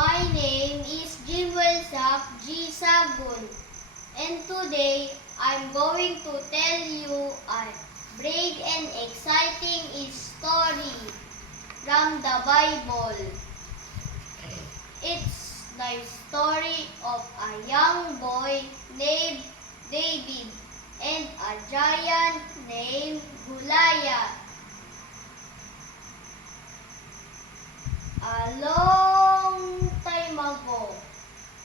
My name is Jimwelsak G. Sagun, and today I'm going to tell you a brave and exciting story from the Bible. It's the story of a young boy named David and a giant named Goliath. A long time ago,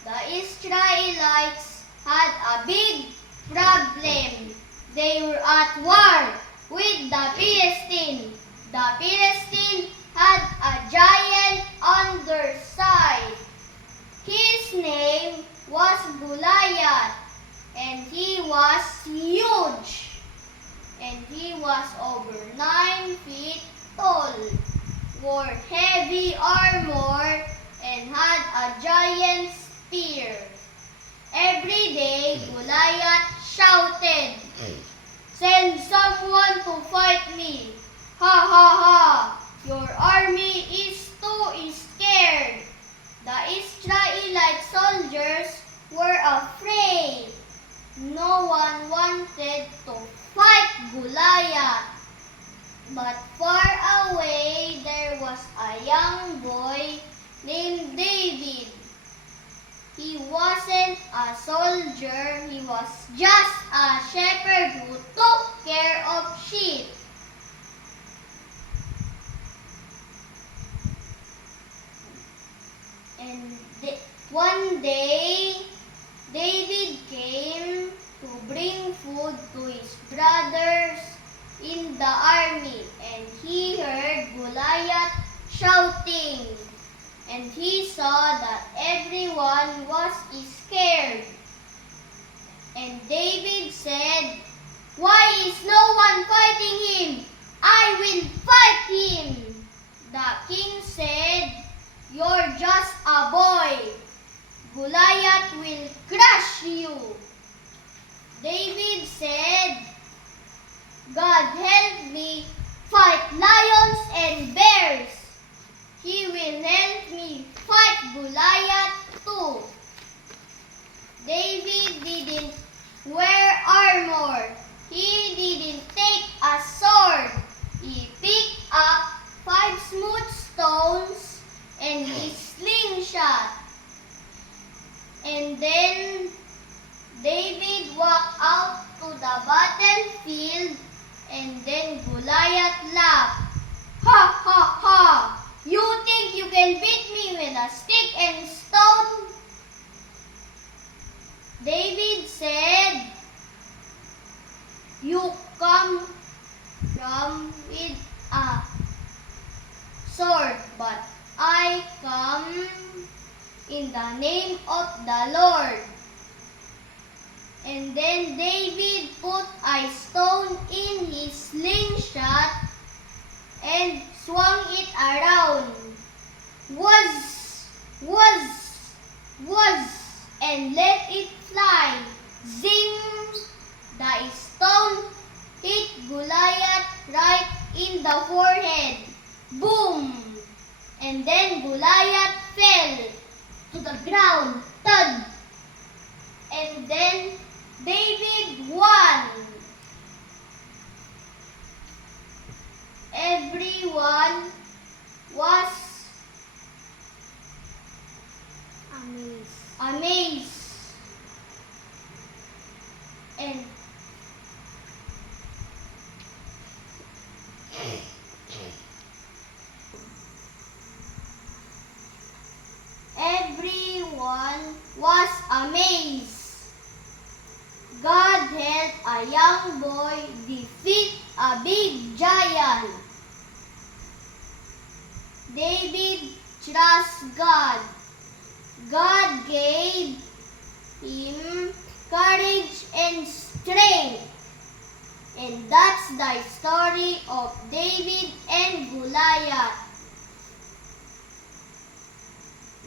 the Israelites had a big problem. They were at war with the Philistines. The Philistines had a giant on their side. His name was Goliath, and he was huge. And he was over 9 feet tall, wore heavy armor, and had a giant spear. Every day, Goliath shouted, "Send someone to fight me! Ha ha ha! Your army is too scared!" The Israelite soldiers were afraid. No one wanted to fight Goliath. But far away there was a young boy named David. He wasn't a soldier, he was just a shepherd who took care of sheep. And one day, David came to bring food to his brothers in the army, and he heard Goliath shouting, and he saw that everyone was scared. And David said, "Why is no one fighting him? I will fight him." The king said, "You're just a boy. Goliath will crush you." David said, "God help me fight lions and bears. He will help me fight Goliath too." David didn't wear armor. He didn't take a sword. He picked up 5 smooth stones and his slingshot. And then David walked out to the battlefield, and then Goliath laughed. "Ha ha ha! You think you can beat me with a stick and stone?" David said, "You come from with a sword, but I come in the name of the Lord." And then David put a stone in his slingshot and swung it around. Whizz, whizz, whizz, and let it fly. Zing! The stone hit Goliath right in the forehead. Boom! And then Goliath fell to the ground. Thud! And then David won. Everyone was amazed. And everyone was amazed. God helped a young boy defeat a big giant. David trusts God. God gave him courage and strength. And that's the story of David and Goliath.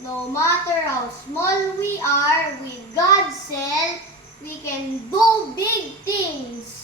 No matter how small we are, with God's help, we can do big things.